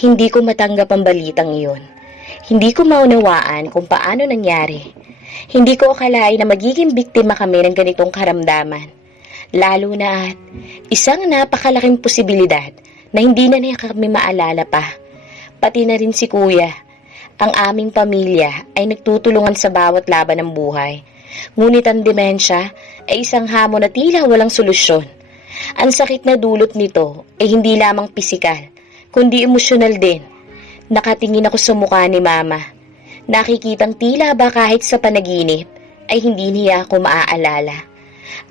Hindi ko matanggap ang balitang iyon. Hindi ko maunawaan kung paano nangyari. Hindi ko akalain na magiging biktima kami ng ganitong karamdaman. Lalo na at isang napakalaking posibilidad na hindi na niya kami maalala pa. Pati na rin si Kuya. Ang aming pamilya ay nagtutulungan sa bawat laban ng buhay. Ngunit ang demensya ay isang hamon na tila walang solusyon. Ang sakit na dulot nito ay hindi lamang pisikal, kundi emosyonal din. Nakatingin ako sa mukha ni Mama. Nakikitang tila ba kahit sa panaginip ay hindi niya ako maaalala.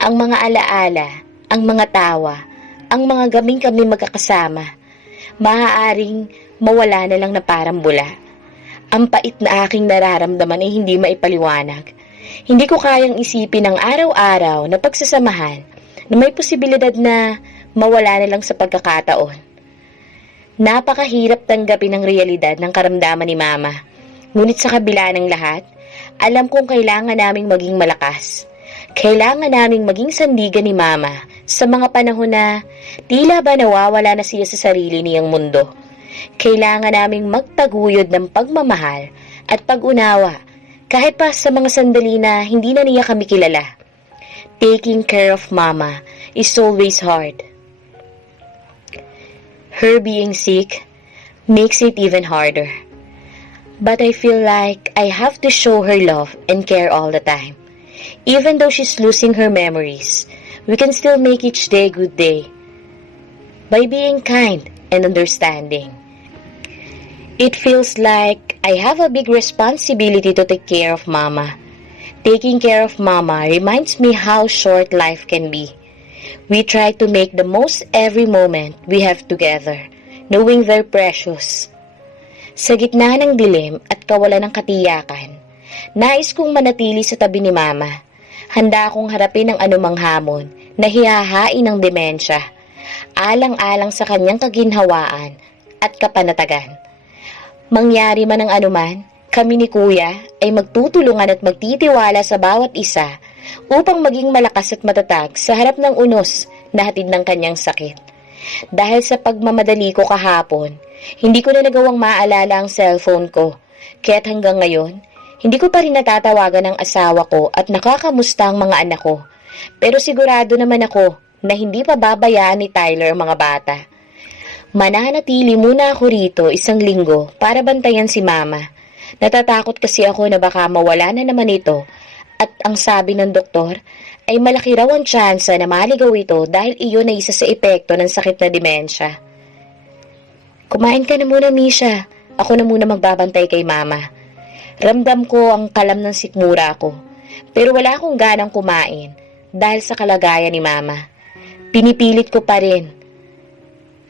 Ang mga alaala, ang mga tawa, ang mga gabing kami magkakasama, maaaring mawala na lang na parang bula. Ang pait na aking nararamdaman ay hindi maipaliwanag. Hindi ko kayang isipin ang araw-araw na pagsasamahan na may posibilidad na mawala na lang sa pagkakataon. Napakahirap tanggapin ang realidad ng karamdaman ni Mama. Ngunit sa kabila ng lahat, alam kong kailangan naming maging malakas. Kailangan naming maging sandigan ni Mama sa mga panahon na tila ba nawawala na siya sa sarili niyang mundo. Kailangan naming magtaguyod ng pagmamahal at pag-unawa kahit pa sa mga sandali na hindi na niya kami kilala. Taking care of Mama is always hard. Her being sick makes it even harder. But I feel like I have to show her love and care all the time. Even though she's losing her memories, we can still make each day a good day by being kind and understanding. It feels like I have a big responsibility to take care of Mama. Taking care of Mama reminds me how short life can be. We try to make the most every moment we have together, knowing they're precious. Sa gitna ng dilim at kawalan ng katiyakan, nais kong manatili sa tabi ni Mama. Handa akong harapin ang anumang hamon na hihahain ng demensya, alang-alang sa kanyang kaginhawaan at kapanatagan. Mangyari man ang anuman, kami ni Kuya ay magtutulungan at magtitiwala sa bawat isa upang maging malakas at matatag sa harap ng unos na hatid ng kanyang sakit. Dahil sa pagmamadali ko kahapon, hindi ko na nagawang maalala ang cellphone ko, kaya't hanggang ngayon, hindi ko pa rin natatawagan ang asawa ko at nakakamusta ang mga anak ko. Pero sigurado naman ako na hindi pa babayaan ni Tyler ang mga bata. Mananatili muna ako rito 1 linggo para bantayan si Mama. Natatakot kasi ako na baka mawala na naman ito at ang sabi ng doktor ay malaki raw ang tsansa na maligaw ito dahil iyon ay isa sa epekto ng sakit na demensya. Kumain ka na muna, Misha. Ako na muna magbabantay kay Mama. Ramdam ko ang kalam ng sikmura ko, pero wala akong ganang kumain dahil sa kalagayan ni Mama. Pinipilit ko pa rin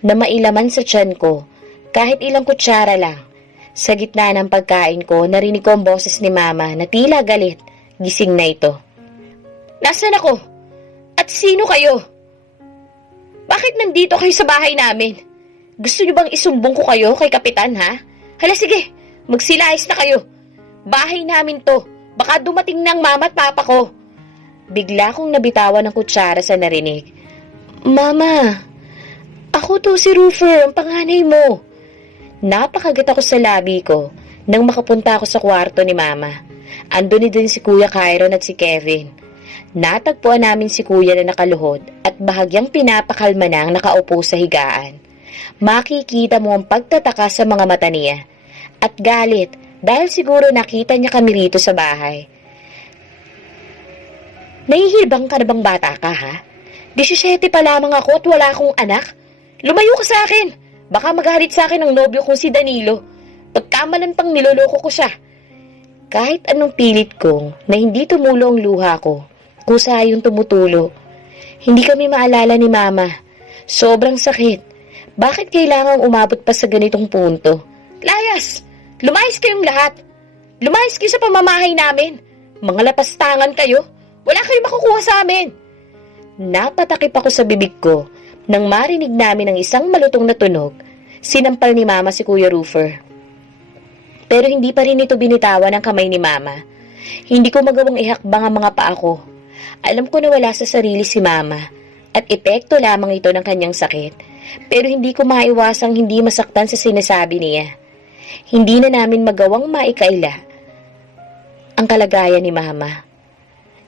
na mailaman sa tiyan ko kahit ilang kutsara lang. Sa gitna ng pagkain ko, narinig ko ang boses ni Mama na tila galit. Gising na ito. Nasaan ako? At sino kayo? Bakit nandito kayo sa bahay namin? Gusto niyo bang isumbong ko kayo kay Kapitan, ha? Hala sige, magsilayas na kayo. Bahay namin to. Baka dumating ng Mama at Papa ko. Bigla kong nabitawan ng kutsara sa narinig. Mama, ako to si Roofer, ang panganay mo. Napakagat ako sa labi ko nang makapunta ako sa kwarto ni Mama. Andun din si Kuya Kyron at si Kevin. Natagpuan namin si Kuya na nakaluhod at bahagyang pinapakalma na ang nakaupo sa higaan. Makikita mo ang pagtataka sa mga mata niya at galit dahil siguro nakita niya kami rito sa bahay. Nahihibang ka na bang bata ka, ha? 17 pa lamang ako at wala akong anak. Lumayo ka sa akin. Baka magalit sa akin ang nobyo kong si Danilo. Pagkamalan pang niloloko ko siya. Kahit anong pilit kong na hindi tumulo ang luha ko, kusa yung tumutulo. Hindi kami maalala ni Mama. Sobrang sakit. Bakit kailangang umabot pa sa ganitong punto? Layas! Lumayas kayong lahat! Lumayas kayo sa pamamahay namin! Mga lapastangan kayo! Wala kayong makukuha sa amin! Napatakip ako sa bibig ko nang marinig namin ang isang malutong na tunog. Sinampal ni Mama si Kuya Roofer. Pero hindi pa rin ito binitawan ng kamay ni Mama. Hindi ko magawang ihakbang ang mga paa ko. Alam ko na wala sa sarili si Mama at epekto lamang ito ng kanyang sakit. Pero hindi ko maiwasang hindi masaktan sa sinasabi niya. Hindi na namin magawang maikaila ang kalagayan ni Mama.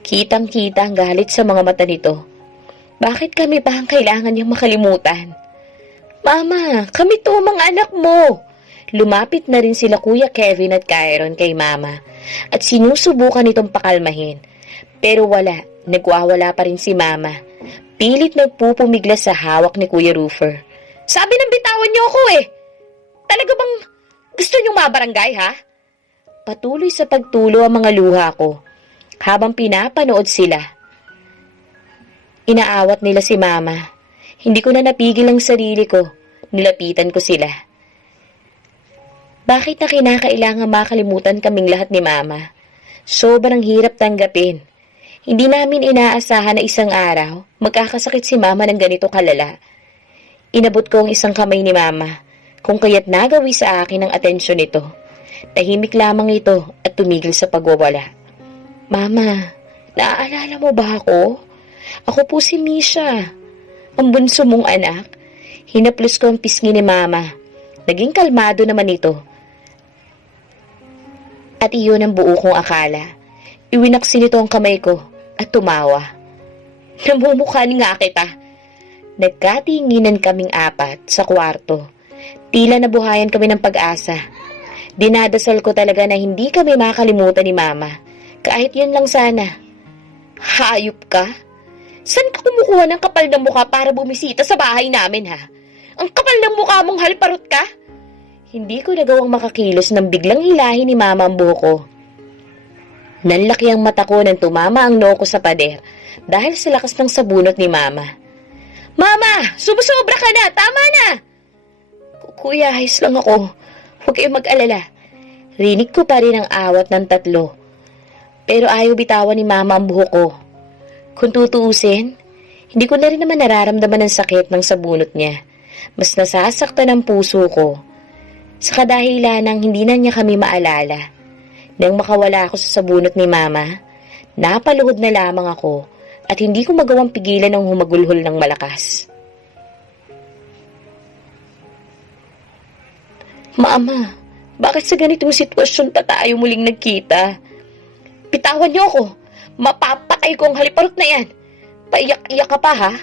Kitang-kita ang galit sa mga mata nito. Bakit kami pa ang kailangan niyang makalimutan? Mama, kami to mga anak mo. Lumapit na rin sila Kuya Kevin at Kyron kay Mama at sinusubukan itong pakalmahin. Pero wala, nagwawala pa rin si Mama. Pilit nagpupumigla sa hawak ni Kuya Roofer. Sabi ng bitawan niyo ako eh. Talaga bang gusto niyong mabarangay ha? Patuloy sa pagtulo ang mga luha ko habang pinapanood sila. Inaawat nila si Mama. Hindi ko na napigil ang sarili ko. Nilapitan ko sila. Bakit na kinakailangan makalimutan kaming lahat ni Mama? Sobrang hirap tanggapin. Hindi namin inaasahan na isang araw, magkakasakit si Mama ng ganito kalala. Inabot ko ang isang kamay ni Mama, kung kaya't nagawi sa akin ang atensyon nito. Tahimik lamang ito at tumigil sa pagwawala. Mama, naaalala mo ba ako? Ako po si Misha, ang bunso mong anak. Hinaplos ko ang pisngi ni Mama. Naging kalmado naman ito. At iyon ang buo kong akala. Iwinaksin nito ang kamay ko at tumawa. Namumukhaan nga kita. Nagkatinginan kaming apat sa kwarto. Tila nabuhayan kami ng pag-asa. Dinadasal ko talaga na hindi kami makalimutan ni Mama. Kahit yun lang sana. Hayop ka? Saan ka kumukuha ng kapal ng mukha para bumisita sa bahay namin ha? Ang kapal ng mukha mong halparot ka? Hindi ko nagawang makakilos nang biglang hilahin ni Mama ang buhok ko. Nanlaki ang mata ko nang tumama ang noo ko sa pader dahil sa lakas ng sabunot ni Mama. Mama! Sumusobra ka na! Tama na! Kuya, ayos lang ako. Huwag kayong mag-alala. Rinig ko pa rin ang awat ng tatlo. Pero ayaw bitawan ni Mama ang buhok ko. Kung tutuusin, hindi ko na rin naman nararamdaman ang sakit ng sabunot niya. Mas nasasaktan ang puso ko. Sa kadahilan ng hindi na niya kami maalala. Nang makawala ako sa sabunot ni Mama, napaluhod na lamang ako at hindi ko magawang pigilan ng humagulhol ng malakas. Mama, bakit sa ganitong sitwasyon pa tayo muling nagkita? Bitawan niyo ako. Mapapatay ko ang haliparot na yan. Paiyak-iyak ka pa ha?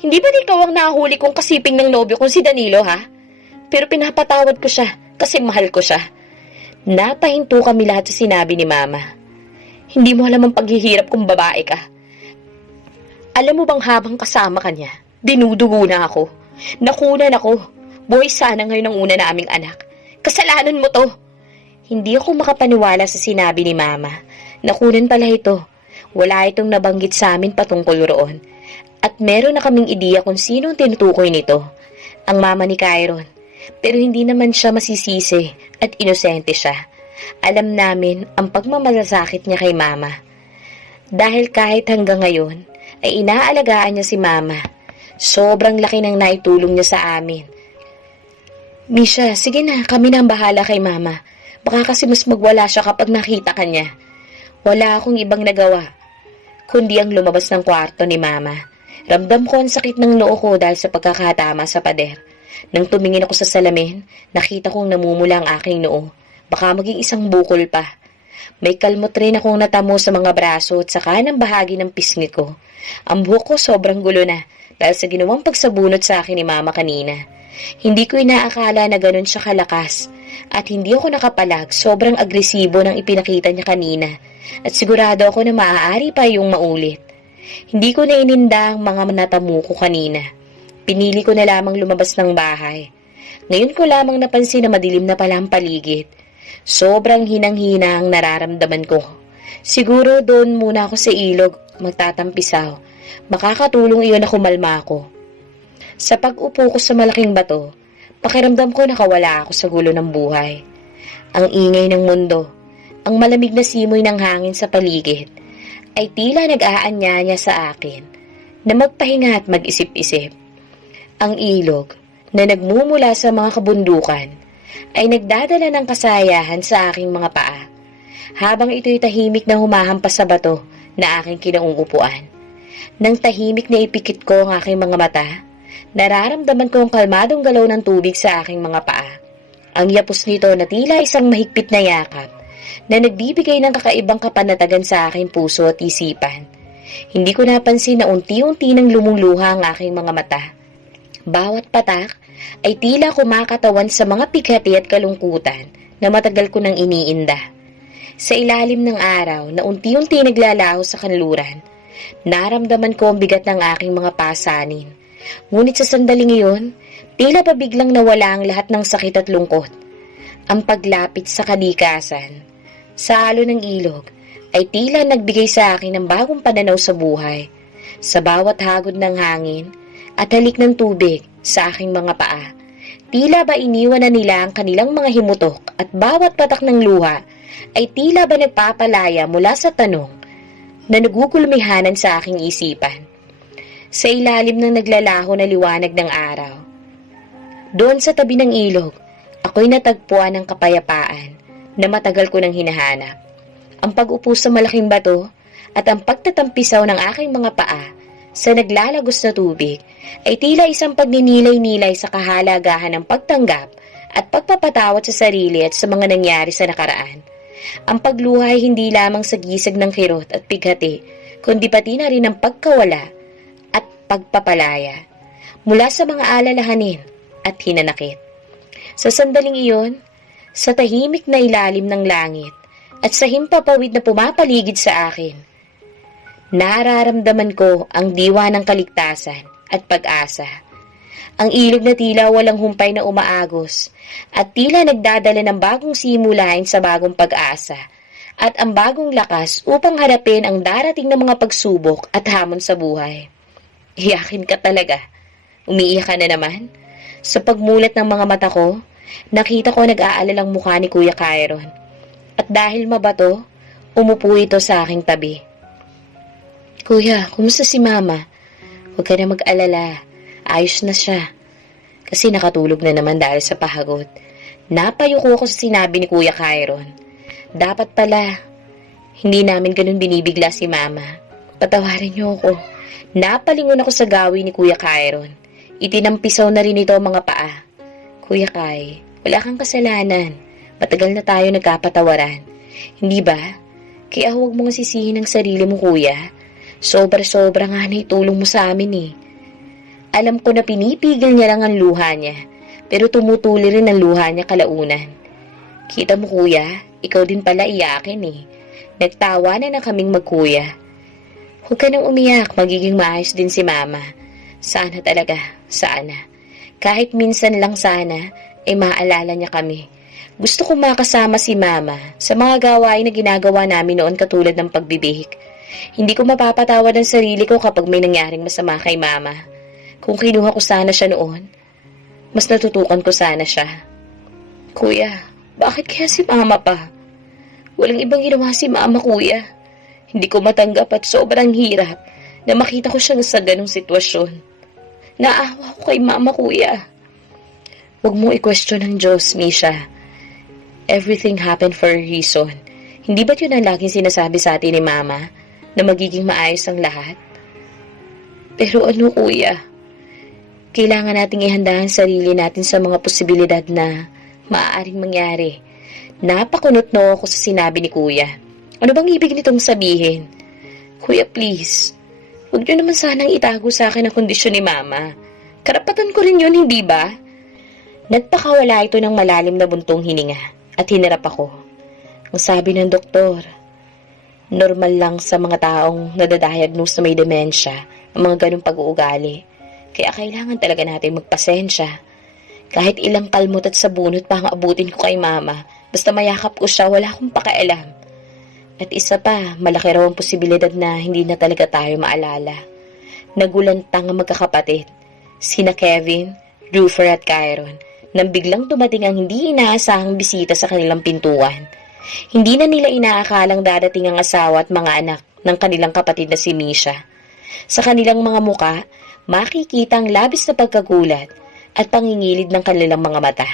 Hindi ba ikaw ang nahuli kong kasiping ng nobyo kong si Danilo ha? Pero pinapatawad ko siya kasi mahal ko siya. Napahinto kami lahat sa sinabi ni Mama. Hindi mo alam ang paghihirap kung babae ka. Alam mo bang habang kasama ka niya, dinudugo na ako. Nakunan ako. Boy, sana ngayon ang una naming anak. Kasalanan mo to. Hindi ako makapaniwala sa sinabi ni Mama. Nakunan pala ito. Wala itong nabanggit sa amin patungkol roon. At meron na kaming ideya kung sino ang tinutukoy nito. Ang mama ni Kyron. Pero hindi naman siya masisisi at inosente siya. Alam namin ang pagmamalasakit niya kay Mama. Dahil kahit hanggang ngayon ay inaalagaan niya si Mama. Sobrang laki ng naitulong niya sa amin. Misha, sige na, kami na ang bahala kay Mama. Baka kasi mas magwala siya kapag nakita ka niya. Wala akong ibang nagawa, kundi ang lumabas ng kwarto ni Mama. Ramdam ko ang sakit ng noo ko dahil sa pagkakatama sa pader. Nang tumingin ako sa salamin, nakita kong namumula ang aking noo. Baka maging isang bukol pa. May kalmot rin akong natamo sa mga braso at sa kanang bahagi ng pisngi ko. Ang buhok ko sobrang gulo na dahil sa ginawang pagsabunot sa akin ni Mama kanina. Hindi ko inaakala na ganun siya kalakas. At hindi ako nakapalag, sobrang agresibo ng ipinakita niya kanina. At sigurado ako na maaari pa yung maulit. Hindi ko na ininda ang mga natamo ko kanina. Pinili ko na lamang lumabas ng bahay. Ngayon ko lamang napansin na madilim na pala ang paligid. Sobrang hinang-hina ang nararamdaman ko. Siguro doon muna ako sa ilog magtatampisaw. Makakatulong iyon na kumalma ako. Sa pag-upo ko sa malaking bato, pakiramdam ko nakawala ako sa gulo ng buhay. Ang ingay ng mundo, ang malamig na simoy ng hangin sa paligid, ay tila nag-aanyaya sa akin na magpahinga at mag-isip-isip. Ang ilog na nagmumula sa mga kabundukan ay nagdadala ng kasayahan sa aking mga paa habang ito'y tahimik na humahampas sa bato na aking kinauupuan. Nang tahimik na ipikit ko ang aking mga mata, nararamdaman ko ang kalmadong galaw ng tubig sa aking mga paa. Ang yapos nito na tila isang mahigpit na yakap na nagbibigay ng kakaibang kapanatagan sa aking puso at isipan. Hindi ko napansin na unti-unti nang lumuluha ang aking mga mata. Bawat patak ay tila kumakatawan sa mga pighati at kalungkutan na matagal ko nang iniinda. Sa ilalim ng araw na unti-unti naglalaho sa kanluran, naramdaman ko ang bigat ng aking mga pasanin. Ngunit sa sandaling iyon, tila pa biglang nawala ang lahat ng sakit at lungkot. Ang paglapit sa kalikasan, sa alo ng ilog, ay tila nagbigay sa akin ng bagong pananaw sa buhay. Sa bawat hagod ng hangin at halik ng tubig sa aking mga paa, tila ba iniwan na nila ang kanilang mga himutok at bawat patak ng luha ay tila ba nagpapalaya mula sa tanong na nagugulmihanan sa aking isipan. Sa ilalim ng naglalaho na liwanag ng araw, doon sa tabi ng ilog, ako'y natagpuan ng kapayapaan na matagal ko nang hinahanap. Ang pag-upo sa malaking bato at ang pagtatampisaw ng aking mga paa sa naglalagos na tubig ay tila isang pagninilay-nilay sa kahalagahan ng pagtanggap at pagpapatawad sa sarili at sa mga nangyari sa nakaraan. Ang pagluha ay hindi lamang sa gisag ng kirot at pighati, kundi pati na rin ang pagkawala at pagpapalaya mula sa mga alalahanin at hinanakit. Sa sandaling iyon, sa tahimik na ilalim ng langit at sa himpapawid na pumapaligid sa akin, nararamdaman ko ang diwa ng kaligtasan at pag-asa. Ang ilog na tila walang humpay na umaagos at tila nagdadala ng bagong simulain sa bagong pag-asa at ang bagong lakas upang harapin ang darating na mga pagsubok at hamon sa buhay. Iyakin ka talaga. Umiiyak ka na naman. Sa pagmulat ng mga mata ko, nakita ko nag-aalalang mukha ni Kuya Kyron. At dahil mabato, umupo ito sa aking tabi. Kuya, kumusta si Mama? Huwag ka na mag-alala. Ayos na siya. Kasi nakatulog na naman dahil sa pahagod. Napayuko ako sa sinabi ni Kuya Kyron. Dapat pala, hindi namin ganun binibigla si Mama. Patawarin niyo ako. Napalingon ako sa gawin ni Kuya Kyron. Itinampisaw na rin ito ang mga paa. Kuya Kai, wala kang kasalanan. Matagal na tayo nagkapatawaran. Hindi ba? Kaya huwag mong sisihin ang sarili mo, Kuya. Sobra-sobra nga na itulong mo sa amin eh. Alam ko na pinipigil niya lang ang luha niya, pero tumutuli rin ang luha niya kalaunan. Kita mo, Kuya, ikaw din pala iyakin eh. Nagtawanan na kaming magkuya. Huwag ka nang umiyak, magiging maayos din si Mama. Sana talaga, sana. Kahit minsan lang sana, ay maalala niya kami. Gusto kong makasama si Mama sa mga gawain na ginagawa namin noon katulad ng pagbibihik. Hindi ko mapapatawad ang sarili ko kapag may nangyaring masama kay Mama. Kung kinuha ko sana siya noon, mas natutukan ko sana siya. Kuya, bakit kaya si Mama pa? Walang ibang ginawa si Mama, Kuya. Hindi ko matanggap at sobrang hirap na makita ko siya sa ganong sitwasyon. Naawa ko kay Mama, Kuya. Huwag mo i-question ng Diyos, Misha. Everything happened for a reason. Hindi ba't yun ang laging sinasabi sa atin ni Mama na magiging maayos ang lahat? Pero ano, Kuya? Kailangan nating ihanda ang sarili natin sa mga posibilidad na maaaring mangyari. Napakunot no ako sa sinabi ni Kuya. Ano bang ibig nitong sabihin? Kuya, please. Huwag niyo naman sanang itago sa akin ang kondisyon ni Mama. Karapatan ko rin yun, hindi ba? Nagpakawala ito ng malalim na buntong hininga. At hinarap ako. Ang sabi ng doktor, normal lang sa mga taong nadadiagnose na may demensya ang mga ganong pag-uugali. Kaya kailangan talaga natin magpasensya. Kahit ilang kalmot at sabunot pa ang abutin ko kay Mama, basta mayakap ko siya, wala akong pakialam. At isa pa, malaki raw ang posibilidad na hindi na talaga tayo maalala. Nagulantang ang magkakapatid, sina Kevin, Ruffer at Kyron, nang biglang dumating ang hindi inaasahang bisita sa kanilang pintuan. Hindi na nila inaakalang dadating ang asawa at mga anak ng kanilang kapatid na si Misha. Sa kanilang mga muka, makikita ang labis na pagkagulat at pangingilid ng kanilang mga mata.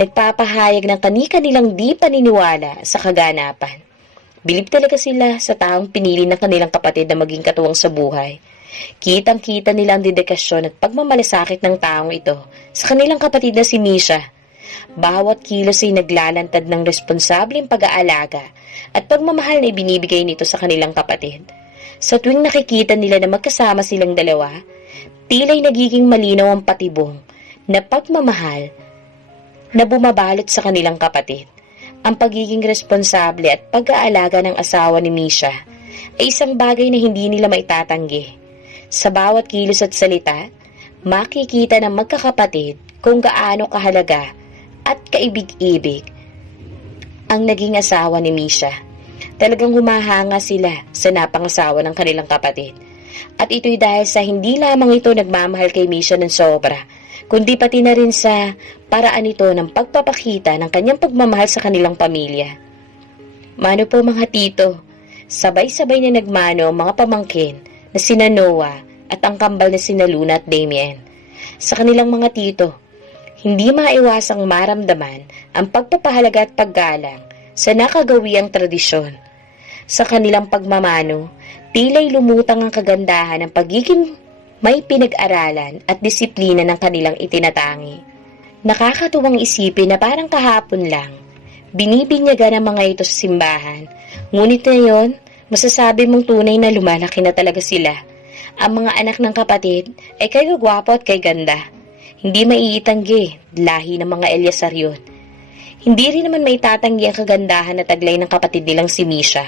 Nagpapahayag ng kani-kanilang di paniniwala sa kaganapan. Bilib talaga sila sa taong pinili ng kanilang kapatid na maging katuwang sa buhay. Kitang-kita nila ang dedikasyon at pagmamalasakit ng taong ito sa kanilang kapatid na si Misha. Bawat kilos ay naglalantad ng responsableng pag-aalaga at pagmamahal na ibinibigay nito sa kanilang kapatid. Sa tuwing nakikita nila na magkasama silang dalawa, tila'y nagiging malinaw ang patibong na pagmamahal na bumabalot sa kanilang kapatid. Ang pagiging responsable at pag-aalaga ng asawa ni Misha ay isang bagay na hindi nila maitatanggi. Sa bawat kilos at salita, makikita ng magkakapatid kung gaano kahalaga at kaibig-ibig ang naging asawa ni Misha. Talagang humahanga sila sa napangasawa ng kanilang kapatid. At ito'y dahil sa hindi lamang ito nagmamahal kay Misha ng sobra, kundi pati na rin sa paraan ito ng pagpapakita ng kanyang pagmamahal sa kanilang pamilya. Mano po mga tito, sabay-sabay na nagmano ang mga pamangkin na sina Noah at ang kambal na sina Luna at Damien. Sa kanilang mga tito, hindi maiwasang maramdaman ang pagpapahalaga at paggalang sa nakagawiang tradisyon. Sa kanilang pagmamano, tila'y lumutang ang kagandahan ng pagiging may pinag-aralan at disiplina ng kanilang itinatangi. Nakakatuwang isipin na parang kahapon lang, binibinyagan ang mga ito sa simbahan. Ngunit ngayon, masasabi mong tunay na lumalaki na talaga sila. Ang mga anak ng kapatid ay kay gwapo at kay ganda. Hindi maiitanggi, lahi ng mga Eleazar yun. Hindi rin naman maitatanggi ang kagandahan at taglay ng kapatid nilang si Misha.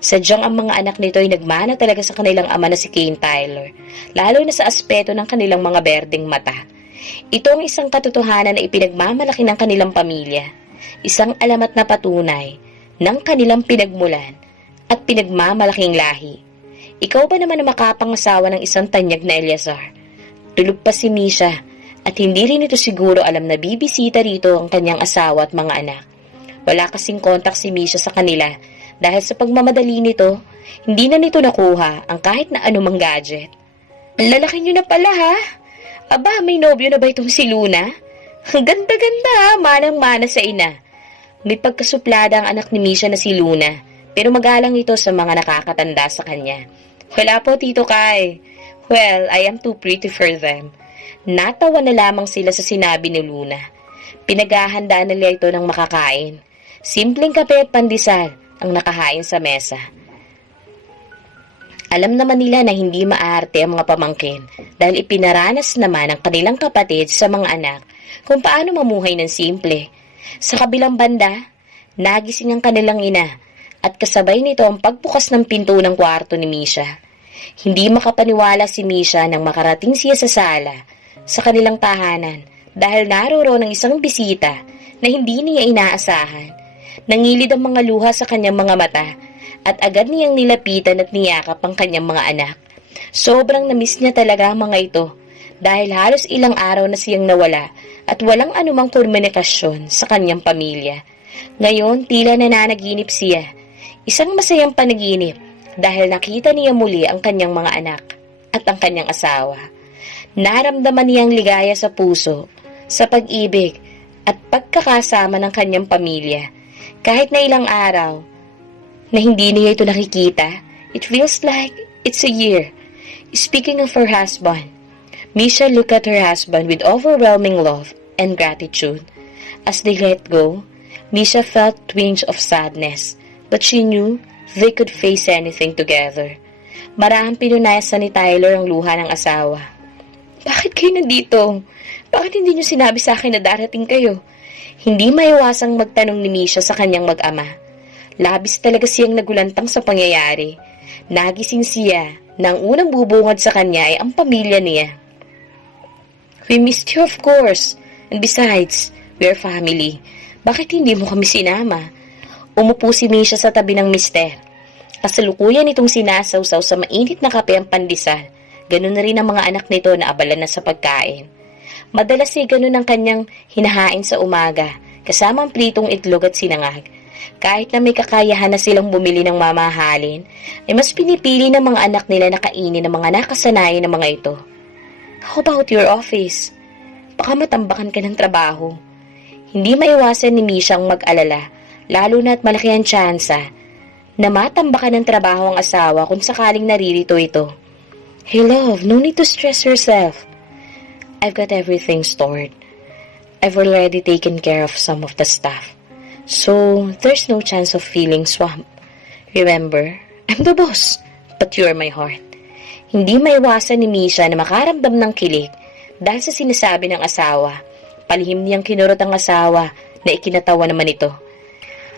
Sadyang ang mga anak nito ay nagmana talaga sa kanilang ama na si Kane Tyler, lalo na sa aspeto ng kanilang mga berdeng mata. Ito ang isang katotohanan na ipinagmamalaki ng kanilang pamilya, isang alamat na patunay ng kanilang pinagmulan at pinagmamalaking lahi. Ikaw ba naman ang makapangasawa ng isang tanyag na Eleazar? Tulog pa si Misha at hindi rin ito siguro alam na bibisita rito ang kanyang asawa at mga anak. Wala kasing kontak si Misha sa kanila dahil sa pagmamadali nito, hindi na nito nakuha ang kahit na anumang gadget. Ang lalaki nyo na pala ha? Aba, may nobyo na ba itong si Luna? Ang ganda-ganda ha, manang-mana sa ina. May pagkasuplada ang anak ni Misha na si Luna, pero magalang ito sa mga nakakatanda sa kanya. Wala po, Tito Kai. Well, I am too pretty for them. Natawa na lamang sila sa sinabi ni Luna. Pinaghahandaan nila ito ng makakain. Simpleng kape at pandesal ang nakahain sa mesa. Alam naman nila na hindi maarte ang mga pamangkin dahil ipinaranas naman ng kanilang kapatid sa mga anak kung paano mamuhay ng simple. Sa kabilang banda, nagising ang kanilang ina at kasabay nito ang pagbukas ng pinto ng kwarto ni Misha. Hindi makapaniwala si Misha nang makarating siya sa sala sa kanilang tahanan dahil naroroon ang isang bisita na hindi niya inaasahan. Nangilid ang mga luha sa kanyang mga mata at agad niyang nilapitan at niyakap ang kanyang mga anak. Sobrang namiss niya talaga ang mga ito dahil halos ilang araw na siyang nawala at walang anumang komunikasyon sa kanyang pamilya. Ngayon, tila nananaginip siya. Isang masayang panaginip dahil nakita niya muli ang kanyang mga anak at ang kanyang asawa. Naramdaman niyang ligaya sa puso, sa pag-ibig at pagkakasama ng kanyang pamilya. Kahit na ilang araw na hindi niya ito nakikita, it feels like it's a year. Speaking of her husband, Misha looked at her husband with overwhelming love and gratitude. As they let go, Misha felt twinge of sadness, but she knew they could face anything together. Marahang pinunayasan ni Tyler ang luha ng asawa. Bakit kayo nandito? Bakit hindi niyo sinabi sa akin na darating kayo? Hindi maiwasang magtanong ni Misha sa kanyang mag-ama. Labis talaga siyang nagulantang sa pangyayari. Nagising siya na ang unang bubungad sa kanya ay ang pamilya niya. We missed you, of course. And besides, we're family. Bakit hindi mo kami sinama? Umupo si Misha sa tabi ng mister. Kasalukuyan itong sinasawsaw sa mainit na kape ang pandesal. Ganun na rin ang mga anak nito na abala na sa pagkain. Madalas ganun ang kanyang hinahain sa umaga, kasama ang pritong itlog at sinangag. Kahit na may kakayahan na silang bumili ng mamahalin, ay mas pinipili ng mga anak nila na kainin ang mga nakasanayan ng mga ito. How about your office? Baka matambakan ka ng trabaho. Hindi maiwasan ni Misha ang mag-alala, lalo na at malaki ang tsansa na matambakan ng trabaho ang asawa kung sakaling naririto ito. Hey love, no need to stress yourself. I've got everything stored. I've already taken care of some of the stuff. So, there's no chance of feeling swamped. Remember, I'm the boss, but you're my heart. Hindi maiwasan ni Misha na makaramdam ng kilig dahil sa sinasabi ng asawa. Palihim niyang kinurot ang asawa na ikinatawa naman ito.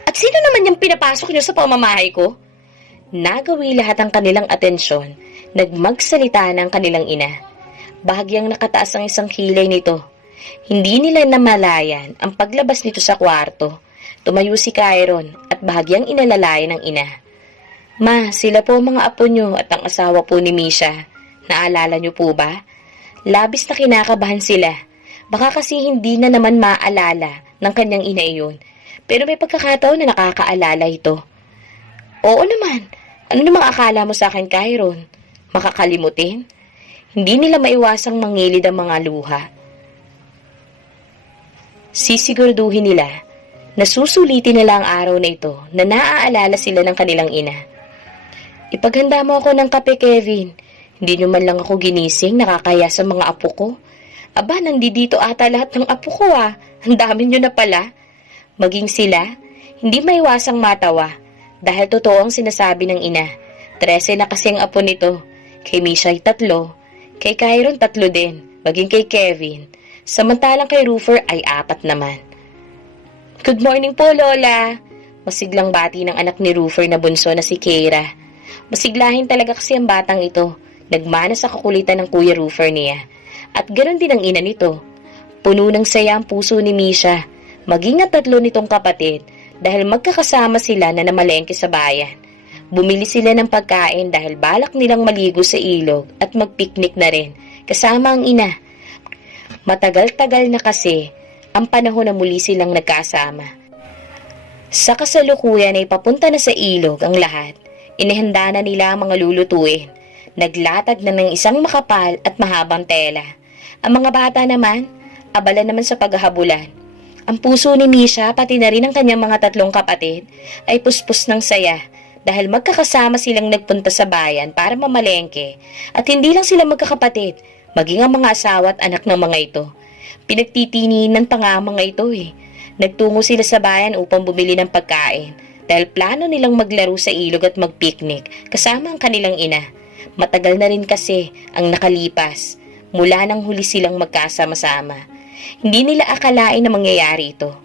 At sino naman yung pinapasok niyo sa pamamahay ko? Nagawi lahat ang kanilang atensyon, nagmagsalita ng kanilang ina. Bahagyang nakataas ang isang kilay nito. Hindi nila namalayan ang paglabas nito sa kwarto. Tumayo si Kyron at bahagyang inalalayan ng ina. Ma, sila po ang mga apo niyo at ang asawa po ni Misha. Naalala niyo po ba? Labis na kinakabahan sila. Baka kasi hindi na naman maaalala ng kanyang ina iyon. Pero may pagkakataon na nakakaalala ito. Oo naman. Ano namang akala mo sa akin, Kyron? Makakalimutin? Hindi nila maiwasang mangilid ang mga luha. Sisiguraduhin nila na susulitin nila ang araw na ito na naaalala sila ng kanilang ina. Ipaghanda mo ako ng kape, Kevin. Hindi nyo man lang ako ginising, nakakaya sa mga apo ko. Aba, nandito ata lahat ng apo ko ah. Ang dami nyo na pala. Maging sila, hindi maiwasang matawa dahil totoo ang sinasabi ng ina. 13 na kasi ang apo nito. Kay Misha ay 3, kay Kyron 3 din, maging kay Kevin. Samantalang kay Roofer ay 4 naman. Good morning po, Lola. Masiglang bati ng anak ni Roofer na bunso na si Keira. Masiglahin talaga kasi ang batang ito. Nagmana sa kakulitan ng Kuya Roofer niya. At ganoon din ang ina nito. Puno ng saya ang puso ni Misha, maging ang 3 nitong kapatid dahil magkakasama sila na namalengke sa bayan. Bumili sila ng pagkain dahil balak nilang maligo sa ilog at magpiknik na rin kasama ang ina. Matagal-tagal na kasi ang panahon na muli silang nagkasama. Sa kasalukuyan ay papunta na sa ilog ang lahat. Inihanda na nila ang mga lulutuin. Naglatag na ng isang makapal at mahabang tela. Ang mga bata naman, abala naman sa paghahabulan. Ang puso ni Misha, pati na rin ang kanyang mga 3 kapatid, ay puspos ng saya dahil magkakasama silang nagpunta sa bayan para mamalengke. At hindi lang sila magkakapatid, maging ang mga asawa at anak ng mga ito. Pinagtitininan pa nga ang mga ito eh. Nagtungo sila sa bayan upang bumili ng pagkain dahil plano nilang maglaro sa ilog at magpiknik kasama ang kanilang ina. Matagal na rin kasi ang nakalipas mula nang huli silang magkasama-sama. Hindi nila akalain na mangyayari ito.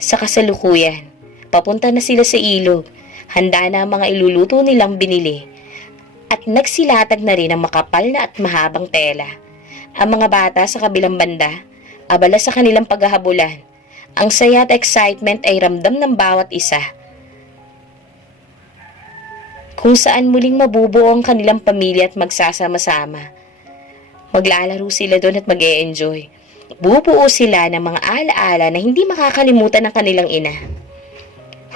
Sa kasalukuyan, papunta na sila sa ilog. Handa na ang mga iluluto nilang binili. At nagsilatag na rin ang makapal na at mahabang tela. Ang mga bata sa kabilang banda, abala sa kanilang paghahabulan. Ang saya at excitement ay ramdam ng bawat isa. Kung saan muling mabubuo ang kanilang pamilya at magsasama-sama. Maglalaro sila doon at mag-e-enjoy. Bubuo sila ng mga alaala na hindi makakalimutan ng kanilang ina.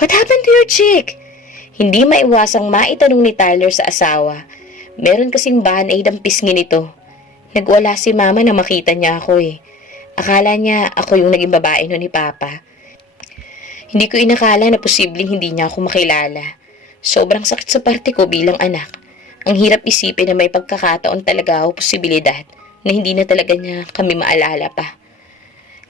What happened to your chick? Hindi maiwasang maitanong ni Tyler sa asawa. Meron kasing band-aid ang pisngi nito. Nagwala si mama na makita niya ako eh. Akala niya ako yung naging babae no ni Papa. Hindi ko inakala na posibleng hindi niya ako makilala. Sobrang sakit sa parte ko bilang anak. Ang hirap isipin na may pagkakataon talaga o posibilidad na hindi na talaga niya kami maalala pa.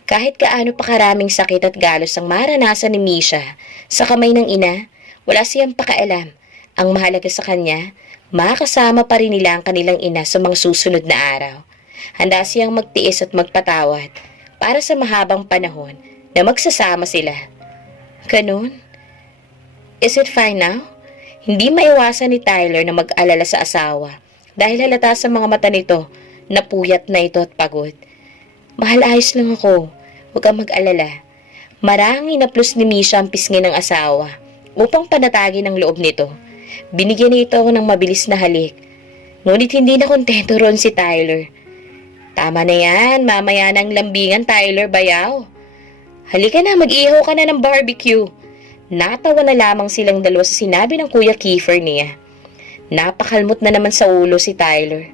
Kahit kaano pa karaming sakit at galos ang maranasan ni Misha sa kamay ng ina, wala siyang pakialam. Ang mahalaga sa kanya, makakasama pa rin nila ang kanilang ina sa mga susunod na araw. Handa siyang magtiis at magpatawad para sa mahabang panahon na magsasama sila. Ganun? Is it fine now? Hindi maiwasan ni Tyler na mag-alala sa asawa dahil halata sa mga mata nito na puyat na ito at pagod. Mahal, ayos lang ako. Huwag kang mag-alala. Marang inaplos ni Misha ang pisngi ng asawa upang panatagin ang loob nito. Binigyan niya ito ng mabilis na halik. Ngunit hindi na kontento roon si Tyler. Tama na yan, mamaya ng lambingan, Tyler, bayaw. Halika na, mag-ihaw ka na ng barbecue. Natawa na lamang silang dalawa sa sinabi ng Kuya Kiefer niya. Napakalmot na naman sa ulo si Tyler.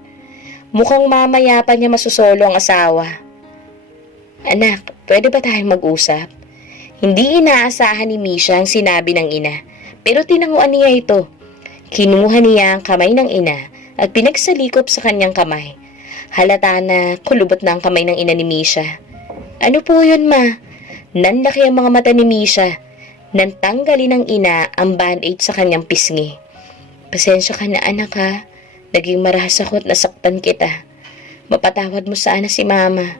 Mukhang mamaya pa niya masusolo ang asawa. Anak, pwede ba tayong mag-usap? Hindi inaasahan ni Misha ang sinabi ng ina, pero tinanguan niya ito. Kinuha niya ang kamay ng ina at pinagsalikop sa kanyang kamay. Halata na kulubot na ang kamay ng ina ni Misha. Ano po yun, ma? Nanlaki ang mga mata ni Misha. Nantanggalin ng ina ang band-aid sa kanyang pisngi. Pasensya ka na, anak, ha. Naging marahas ako at nasaktan kita. Mapatawad mo sana si mama.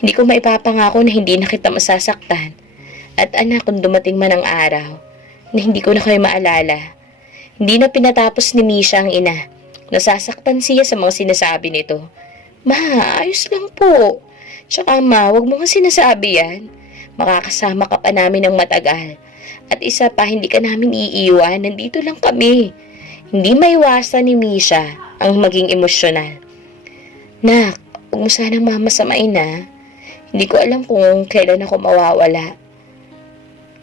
Hindi ko maipapangako na hindi na kita masasaktan. At anak, kung dumating man ang araw na hindi ko na kayo maalala, hindi na pinatapos ni Misha ang ina. Nasasaktan siya sa mga sinasabi nito. Ma, ayos lang po. Tsaka ma, wag mo nga sinasabi yan. Makakasama ka pa namin ng matagal. At isa pa, hindi ka namin iiwan. Nandito lang kami. Hindi maiwasan ni Misha ang maging emosyonal. Nak, huwag mo sanang mamasamain na. Hindi ko alam kung kailan ako mawawala.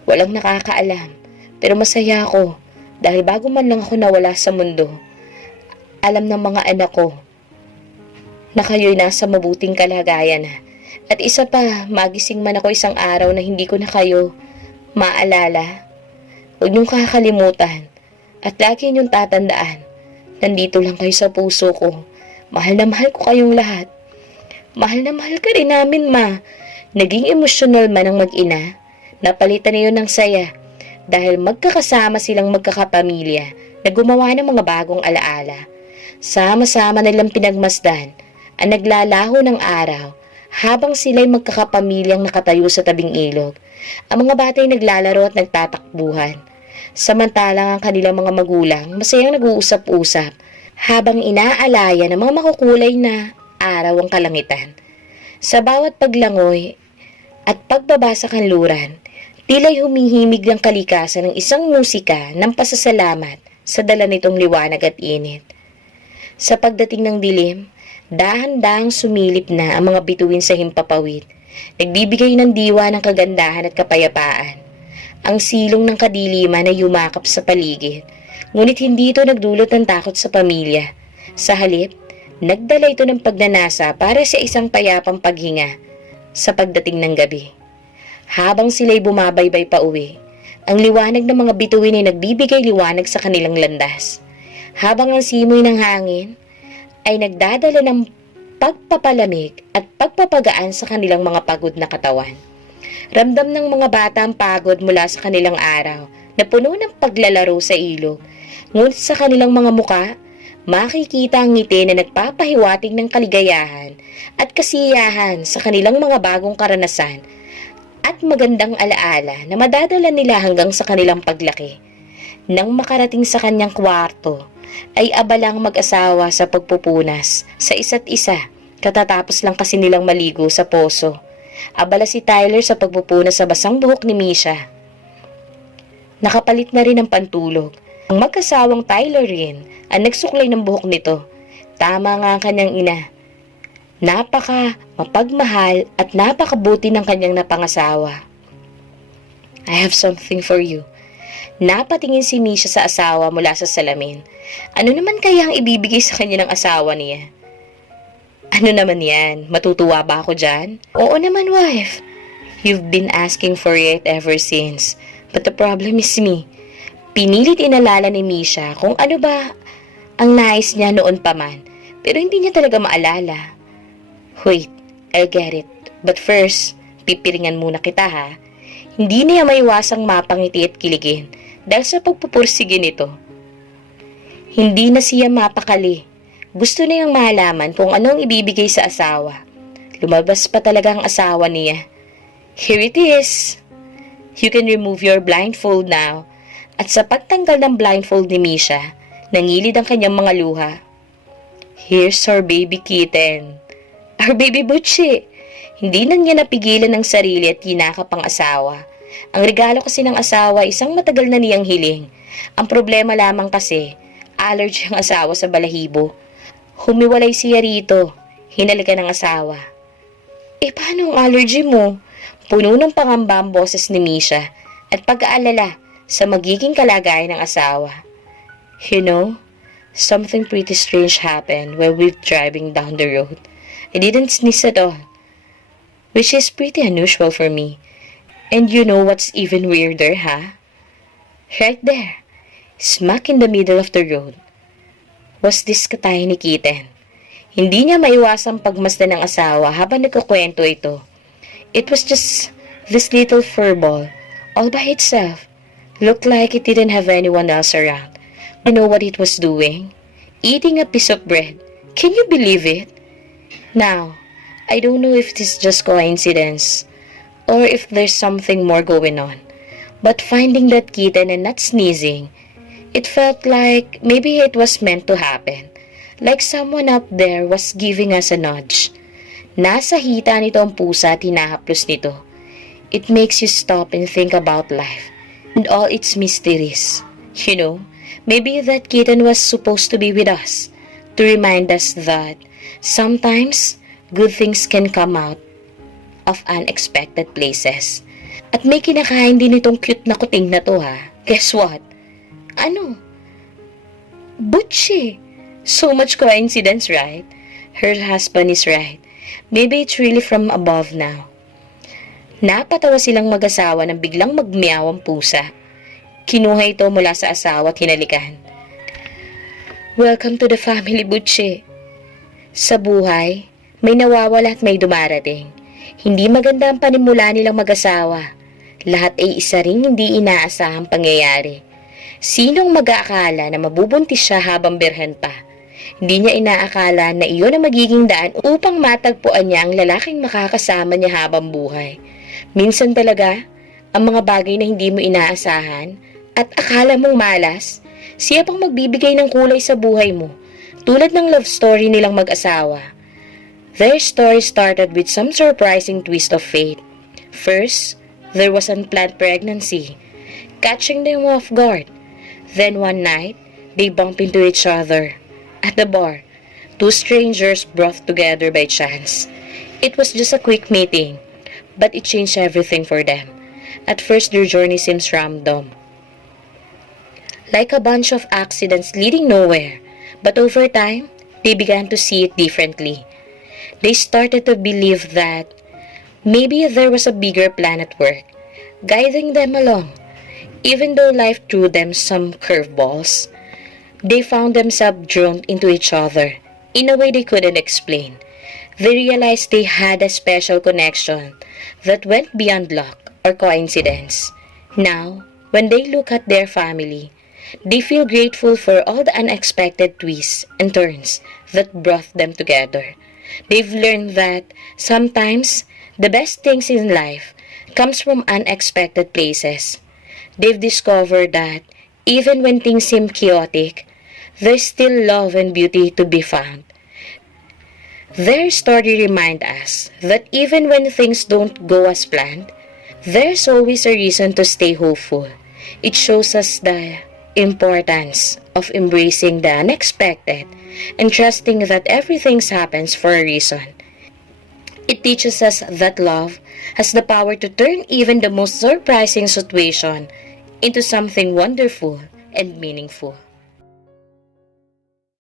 Walang nakakaalam. Pero masaya ako dahil bago man lang ako nawala sa mundo, alam ng mga anak ko na kayo'y nasa mabuting kalagayan na. At isa pa, magising man ako isang araw na hindi ko na kayo maalala. Huwag niyong kakalimutan at lagi niyong tatandaan. Nandito lang kayo sa puso ko. Mahal na mahal ko kayong lahat. Mahal na mahal ka rin namin, ma. Naging emosyonal man ang mag-ina. Napalitan niyo ng saya dahil magkakasama silang magkakapamilya na gumawa ng mga bagong alaala. Sama-sama nilang pinagmasdan ang naglalaho ng araw habang sila'y magkakapamilyang nakatayo sa tabing ilog. Ang mga bata'y naglalaro at nagtatakbuhan. Samantalang ang kanilang mga magulang masayang nag-uusap-usap habang inaalaya ng mga makukulay na araw ang kalangitan. Sa bawat paglangoy at pagbaba sa kanluran, tila'y humihimig ng kalikasan ng isang musika ng pasasalamat sa dala nitong liwanag at init. Sa pagdating ng dilim, dahan-dahang sumilip na ang mga bituin sa himpapawid, nagbibigay ng diwa ng kagandahan at kapayapaan. Ang silong ng kadiliman ay yumakap sa paligid, ngunit hindi ito nagdulot ng takot sa pamilya. Sa halip, nagdala ito ng pagnanasa para sa isang payapang paghinga sa pagdating ng gabi. Habang sila'y bumabaybay pa uwi, ang liwanag ng mga bituin ay nagbibigay liwanag sa kanilang landas. Habang ang simoy ng hangin ay nagdadala ng pagpapalamig at pagpapagaan sa kanilang mga pagod na katawan. Ramdam ng mga bata ang pagod mula sa kanilang araw na puno ng paglalaro sa ilog. Ngunit sa kanilang mga muka, makikita ang ngiti na nagpapahiwatig ng kaligayahan at kasiyahan sa kanilang mga bagong karanasan at magandang alaala na madadala nila hanggang sa kanilang paglaki. Nang makarating sa kanyang kwarto, ay abalang mag-asawa sa pagpupunas sa isa't isa, katatapos lang kasi nilang maligo sa poso. Abala si Tyler sa pagpupunas sa basang buhok ni Misha. Nakapalit na rin ang pantulog. Ang mag-asawang Tyler rin ang nagsuklay ng buhok nito. Tama nga ang kanyang ina. Napaka mapagmahal at napakabuti ng kanyang napangasawa. I have something for you. Napatingin si Misha sa asawa mula sa salamin. Ano naman kaya ang ibibigay sa kanya ng asawa niya? Ano naman yan? Matutuwa ba ako dyan? Oo naman, wife. You've been asking for it ever since. But the problem is me. Pinilit inalala ni Misha kung ano ba ang nais niya noon pa man. Pero hindi niya talaga maalala. Wait, I'll get it. But first, pipiringan muna kita ha. Hindi niya maiwasang mapangiti at kiligin dahil sa pagpupursige nito. Hindi na siya mapakali. Gusto niyang malaman kung anong ibibigay sa asawa. Lumabas pa talaga ang asawa niya. Here it is. You can remove your blindfold now. At sa pagtanggal ng blindfold ni Misha, nangilid ang kanyang mga luha. Here's our baby kitten. Our baby Butchie. Hindi na niya napigilan ang sarili at kinakap ang asawa. Ang regalo kasi ng asawa isang matagal na niyang hiling. Ang problema lamang kasi, allergy ang asawa sa balahibo. Humiwalay siya rito. Hinalikan ng asawa. Paano ang allergy mo? Puno ng pangamba ang boses ni Misha at pag-aalala sa magiging kalagayan ng asawa. You know, something pretty strange happened while we were driving down the road. I didn't sneeze at all, which is pretty unusual for me. And you know what's even weirder, huh? Right there, smack in the middle of the road, was this katay ni Kitten. Hindi niya maiwasang pagmasdan ng asawa habang nagkukwento ito. It was just this little furball, all by itself. Looked like it didn't have anyone else around. You know what it was doing? Eating a piece of bread. Can you believe it? Now, I don't know if it is just coincidence or if there's something more going on. But finding that kitten and not sneezing, it felt like maybe it was meant to happen. Like someone up there was giving us a nudge. Nasa hita nito ang pusa at hinahaplos nito. It makes you stop and think about life and all its mysteries. You know, maybe that kitten was supposed to be with us to remind us that sometimes good things can come out of unexpected places. At may kinakain din itong cute na kuting na to ha. Guess what? Ano? Butchie. So much coincidence, right? Her husband is right. Maybe it's really from above now. Napatawa silang mag-asawa nang biglang magmeow ang pusa. Kinuha ito mula sa asawa at hinalikan. Welcome to the family, Butchie. Sa buhay, may nawawala at may dumarating. Hindi maganda ang panimula nilang mag-asawa. Lahat ay isa ring hindi inaasahang pangyayari. Sinong mag-aakala na mabubuntis siya habang birhen pa? Hindi niya inaakala na iyon ang magiging daan upang matagpuan niya ang lalaking makakasama niya habang buhay. Minsan talaga, ang mga bagay na hindi mo inaasahan at akala mong malas, siya pang magbibigay ng kulay sa buhay mo. Tulad ng love story nilang mag-asawa. Their story started with some surprising twist of fate. First, there was unplanned pregnancy, catching them off guard. Then one night, they bumped into each other at the bar. Two strangers brought together by chance. It was just a quick meeting, but it changed everything for them. At first, their journey seems random, like a bunch of accidents leading nowhere. But over time, they began to see it differently. They started to believe that maybe there was a bigger plan at work, guiding them along. Even though life threw them some curveballs, they found themselves drawn into each other in a way they couldn't explain. They realized they had a special connection that went beyond luck or coincidence. Now, when they look at their family, they feel grateful for all the unexpected twists and turns that brought them together. They've learned that sometimes the best things in life comes from unexpected places. They've discovered that even when things seem chaotic, there's still love and beauty to be found. Their story reminds us that even when things don't go as planned, there's always a reason to stay hopeful. It shows us the importance of embracing the unexpected and trusting that everything happens for a reason. It teaches us that love has the power to turn even the most surprising situation into something wonderful and meaningful.